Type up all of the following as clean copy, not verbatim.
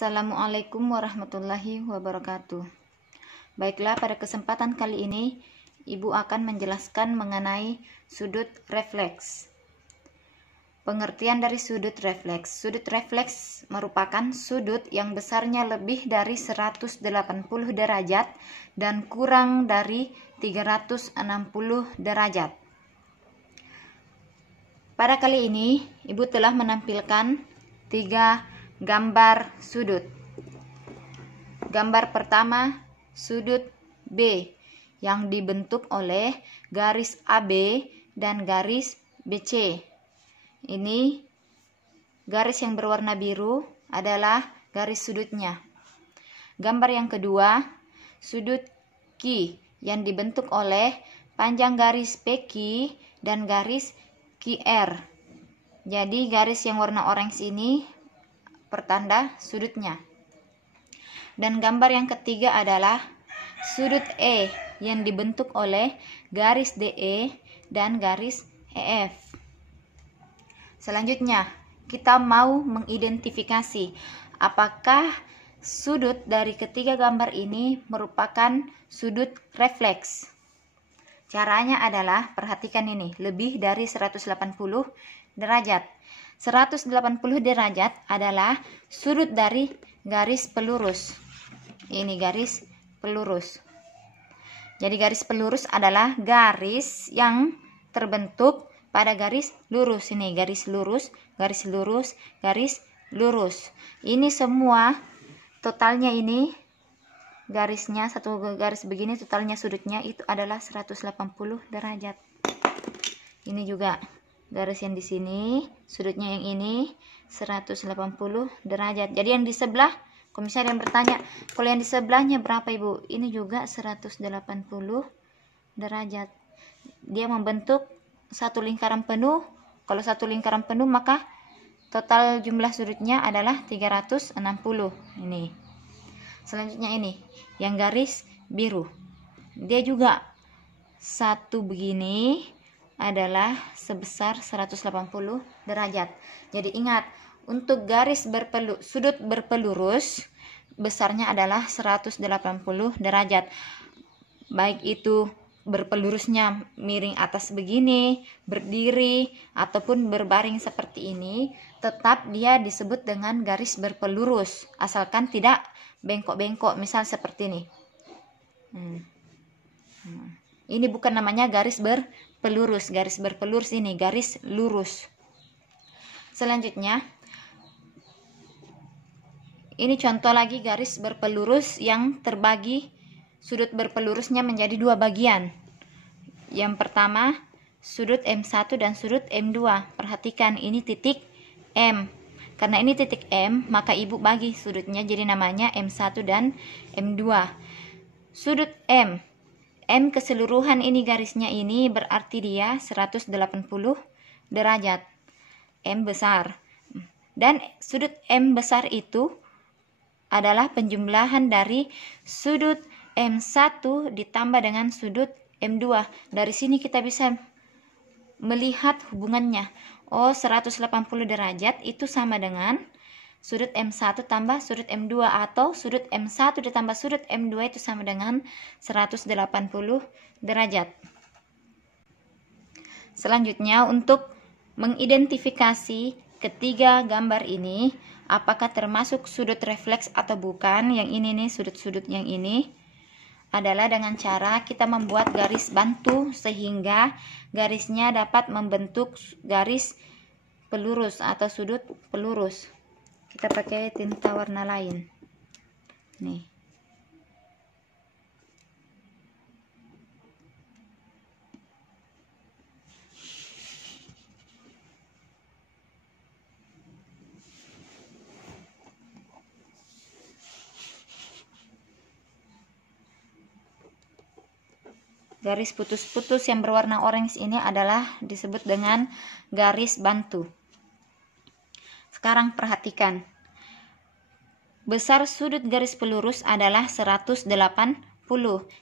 Assalamualaikum warahmatullahi wabarakatuh. Baiklah, pada kesempatan kali ini Ibu akan menjelaskan mengenai sudut refleks. Pengertian dari sudut refleks. Sudut refleks merupakan sudut yang besarnya lebih dari 180 derajat dan kurang dari 360 derajat. Pada kali ini Ibu telah menampilkan 3 gambar sudut. Gambar pertama, sudut B yang dibentuk oleh garis AB dan garis BC. Ini garis yang berwarna biru adalah garis sudutnya. Gambar yang kedua, sudut Q yang dibentuk oleh panjang garis PQ dan garis QR. Jadi garis yang warna orange ini pertanda sudutnya. Dan gambar yang ketiga adalah sudut E yang dibentuk oleh garis DE dan garis EF. Selanjutnya, kita mau mengidentifikasi apakah sudut dari ketiga gambar ini merupakan sudut refleks. Caranya adalah, perhatikan ini, lebih dari 180 derajat. 180 derajat adalah sudut dari garis pelurus. Ini garis pelurus. Jadi garis pelurus adalah garis yang terbentuk pada garis lurus. Ini garis lurus, garis lurus, garis lurus. Ini semua totalnya ini garisnya, satu garis begini totalnya sudutnya itu adalah 180 derajat. Ini juga garis yang di sini, sudutnya yang ini 180 derajat. Jadi yang di sebelah, kalau misalnya yang bertanya, kalau yang di sebelahnya berapa Ibu? Ini juga 180 derajat. Dia membentuk satu lingkaran penuh. Kalau satu lingkaran penuh maka total jumlah sudutnya adalah 360. Ini. Selanjutnya ini, yang garis biru. Dia juga satu begini adalah sebesar 180 derajat. Jadi ingat, untuk garis sudut berpelurus besarnya adalah 180 derajat. Baik itu berpelurusnya miring atas begini, berdiri, ataupun berbaring seperti ini, tetap dia disebut dengan garis berpelurus, asalkan tidak bengkok-bengkok, misal seperti ini. Ini bukan namanya garis berpelurus. Garis berpelurus ini garis lurus. Selanjutnya, ini contoh lagi garis berpelurus yang terbagi sudut berpelurusnya menjadi dua bagian. Yang pertama, sudut M1 dan sudut M2. Perhatikan, ini titik M. Karena ini titik M, maka Ibu bagi sudutnya jadi namanya M1 dan M2. Sudut M keseluruhan ini garisnya ini berarti dia 180 derajat. M besar. Dan sudut M besar itu adalah penjumlahan dari sudut M1 ditambah dengan sudut M2. Dari sini kita bisa melihat hubungannya. Oh, 180 derajat itu sama dengan sudut M1 tambah sudut M2, atau sudut M1 ditambah sudut M2 itu sama dengan 180 derajat. Selanjutnya, untuk mengidentifikasi ketiga gambar ini apakah termasuk sudut refleks atau bukan, yang ini nih sudut-sudut yang ini adalah dengan cara kita membuat garis bantu sehingga garisnya dapat membentuk garis pelurus atau sudut pelurus. Kita pakai tinta warna lain. Nih. Garis putus-putus yang berwarna orange ini adalah disebut dengan garis bantu. Sekarang perhatikan. Besar sudut garis pelurus adalah 180.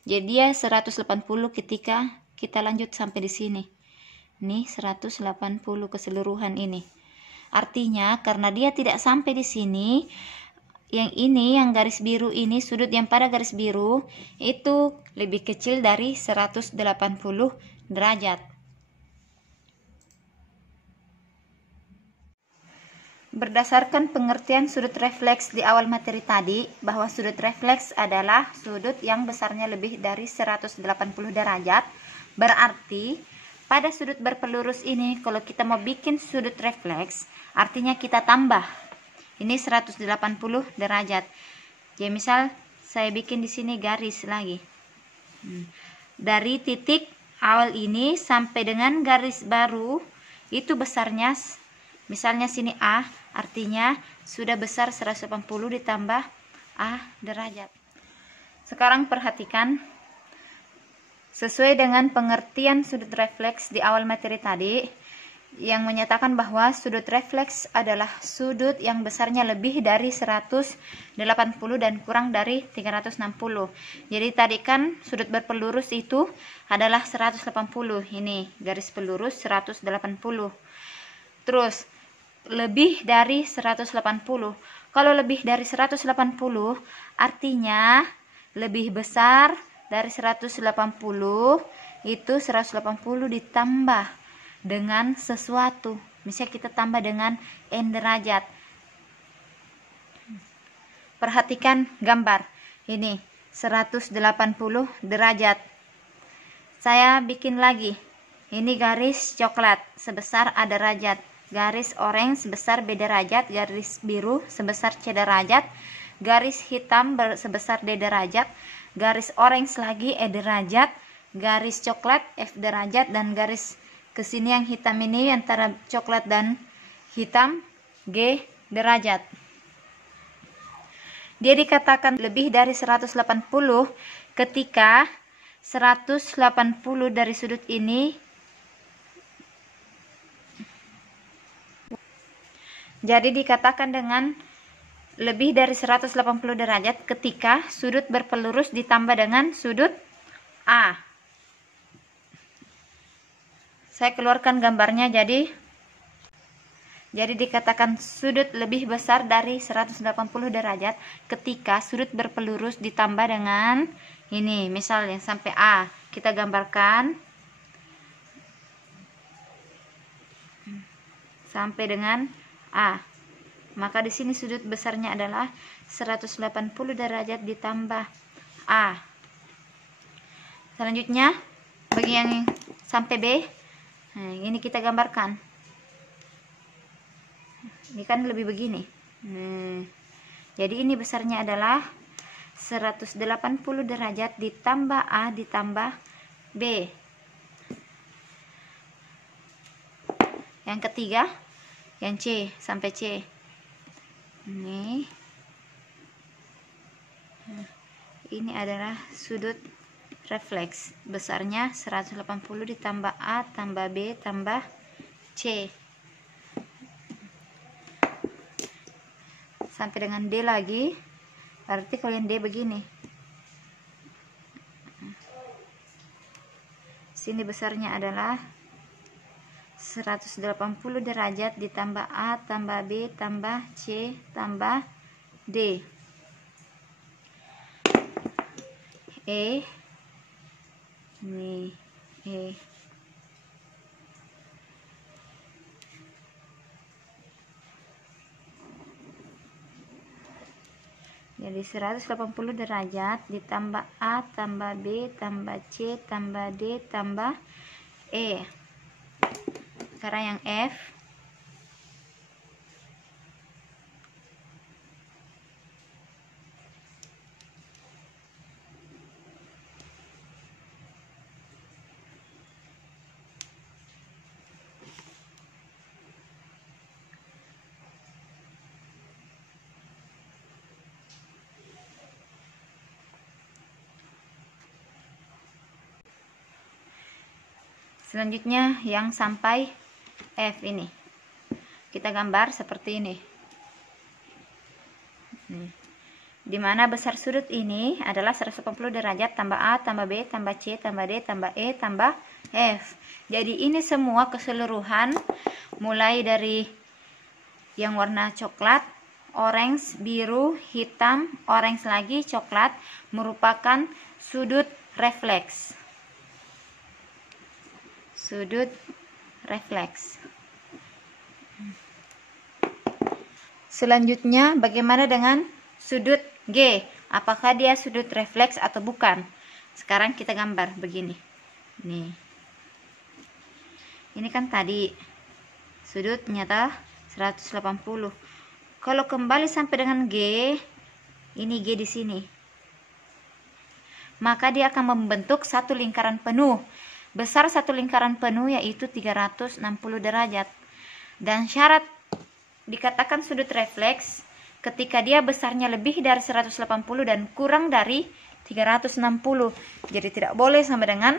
Jadi dia 180 ketika kita lanjut sampai di sini. Ini 180 keseluruhan ini. Artinya karena dia tidak sampai di sini, yang ini, yang garis biru ini, sudut yang pada garis biru itu lebih kecil dari 180 derajat. Berdasarkan pengertian sudut refleks di awal materi tadi, bahwa sudut refleks adalah sudut yang besarnya lebih dari 180 derajat, berarti pada sudut berpelurus ini, kalau kita mau bikin sudut refleks, artinya kita tambah. Ini 180 derajat. Ya, misal saya bikin di sini garis lagi. Dari titik awal ini sampai dengan garis baru, itu besarnya, misalnya sini A, artinya sudah besar 180 ditambah A derajat. Sekarang perhatikan, sesuai dengan pengertian sudut refleks di awal materi tadi, yang menyatakan bahwa sudut refleks adalah sudut yang besarnya lebih dari 180 dan kurang dari 360. Jadi tadi kan sudut berpelurus itu adalah 180. Ini garis pelurus 180. Terus lebih dari 180. Kalau lebih dari 180 artinya lebih besar dari 180, itu 180 ditambah dengan sesuatu. Misalnya kita tambah dengan N derajat. Perhatikan gambar. Ini 180 derajat. Saya bikin lagi. Ini garis coklat sebesar A derajat. Garis orange sebesar B derajat. Garis biru sebesar C derajat. Garis hitam sebesar D derajat. Garis orange lagi E derajat. Garis coklat F derajat. Dan garis kesini yang hitam ini antara coklat dan hitam G derajat. Dia dikatakan lebih dari 180 ketika 180 dari sudut ini jadi dikatakan dengan lebih dari 180 derajat ketika sudut berpelurus ditambah dengan sudut A. Saya keluarkan gambarnya. Jadi dikatakan sudut lebih besar dari 180 derajat ketika sudut berpelurus ditambah dengan ini, misalnya sampai A. Kita gambarkan sampai dengan A. Maka di sini sudut besarnya adalah 180 derajat ditambah A. Selanjutnya bagi yang sampai B, nah, ini kita gambarkan. Ini kan lebih begini. Jadi ini besarnya adalah 180 derajat ditambah A ditambah B. Yang ketiga, yang C sampai C. Ini adalah sudut refleks, besarnya 180 ditambah A tambah B tambah C sampai dengan D lagi. Berarti kalau yang D begini, sini besarnya adalah 180 derajat ditambah A tambah B tambah C tambah D. E ini E. Jadi 180 derajat ditambah A tambah B tambah C tambah D tambah E. Sekarang yang F. Selanjutnya yang sampai F ini kita gambar seperti ini. Dimana besar sudut ini adalah 180 derajat tambah A tambah B tambah C tambah D tambah E tambah F. Jadi ini semua keseluruhan mulai dari yang warna coklat orange, biru, hitam, orange lagi, coklat merupakan sudut refleks. Sudut refleks. Selanjutnya, bagaimana dengan sudut G? Apakah dia sudut refleks atau bukan? Sekarang kita gambar begini. Nih. Ini kan tadi sudut nyata 180. Kalau kembali sampai dengan G, ini G di sini, maka dia akan membentuk satu lingkaran penuh. Besar satu lingkaran penuh yaitu 360 derajat. Dan syarat dikatakan sudut refleks ketika dia besarnya lebih dari 180 dan kurang dari 360. Jadi tidak boleh sama dengan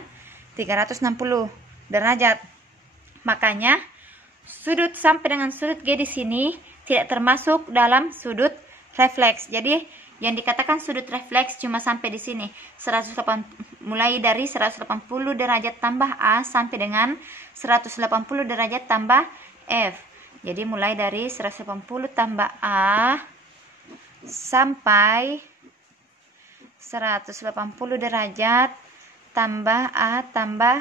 360 derajat. Makanya sudut sampai dengan sudut G di sini tidak termasuk dalam sudut refleks. Jadi yang dikatakan sudut refleks cuma sampai di sini. 180, mulai dari 180 derajat tambah A sampai dengan 180 derajat tambah F. Jadi mulai dari 180 tambah A sampai 180 derajat tambah A tambah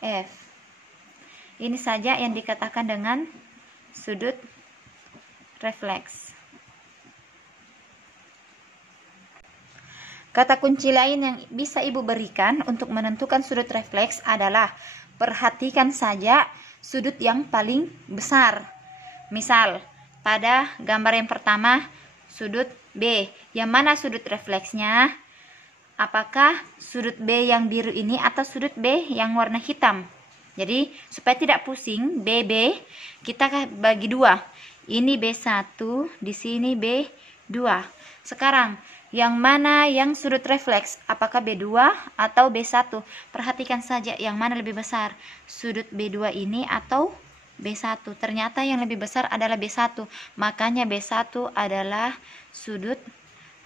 F. Ini saja yang dikatakan dengan sudut refleks. Kata kunci lain yang bisa Ibu berikan untuk menentukan sudut refleks adalah perhatikan saja sudut yang paling besar. Misal, pada gambar yang pertama, sudut B. Yang mana sudut refleksnya? Apakah sudut B yang biru ini atau sudut B yang warna hitam? Jadi, supaya tidak pusing, BB, kita bagi dua. Ini B1, di sini B2. Sekarang, yang mana yang sudut refleks? Apakah B2 atau B1? Perhatikan saja yang mana lebih besar, sudut B2 ini atau B1. Ternyata yang lebih besar adalah B1. Makanya B1 adalah sudut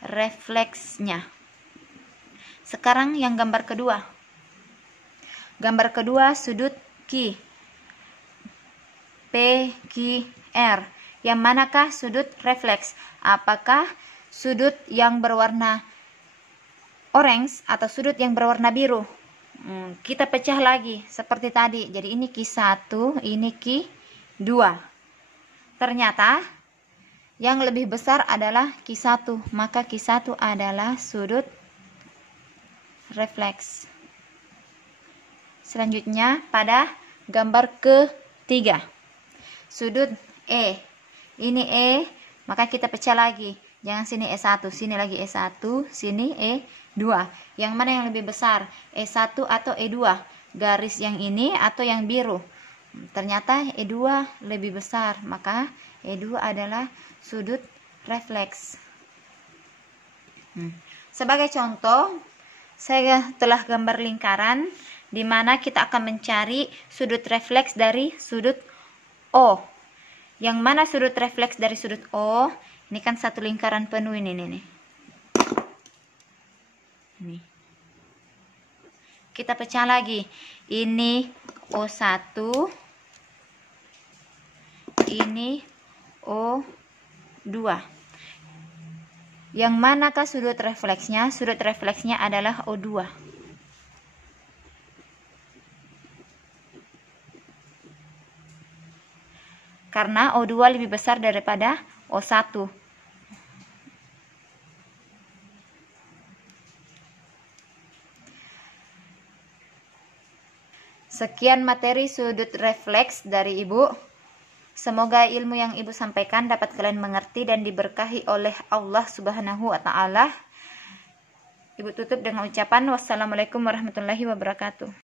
refleksnya. Sekarang yang gambar kedua. Gambar kedua sudut Q. PQR. Yang manakah sudut refleks? Apakah sudut yang berwarna orange atau sudut yang berwarna biru? Kita pecah lagi seperti tadi. Jadi ini Q1, ini Q2. Ternyata yang lebih besar adalah Q1, maka Q1 adalah sudut refleks. Selanjutnya pada gambar ketiga, sudut E. Ini E, maka kita pecah lagi. Jangan sini E1, sini lagi E1, sini E2. Yang mana yang lebih besar? E1 atau E2? Garis yang ini atau yang biru? Ternyata E2 lebih besar, maka E2 adalah sudut refleks. Sebagai contoh, saya telah gambar lingkaran di mana kita akan mencari sudut refleks dari sudut O. Yang mana sudut refleks dari sudut O? Ini kan satu lingkaran penuh ini nih. Ini. Kita pecah lagi. Ini O1. Ini O2. Yang manakah sudut refleksnya? Sudut refleksnya adalah O2. Karena O2 lebih besar daripada O1. Sekian materi sudut refleks dari Ibu. Semoga ilmu yang Ibu sampaikan dapat kalian mengerti dan diberkahi oleh Allah Subhanahu wa Ta'ala. Ibu tutup dengan ucapan wassalamualaikum warahmatullahi wabarakatuh.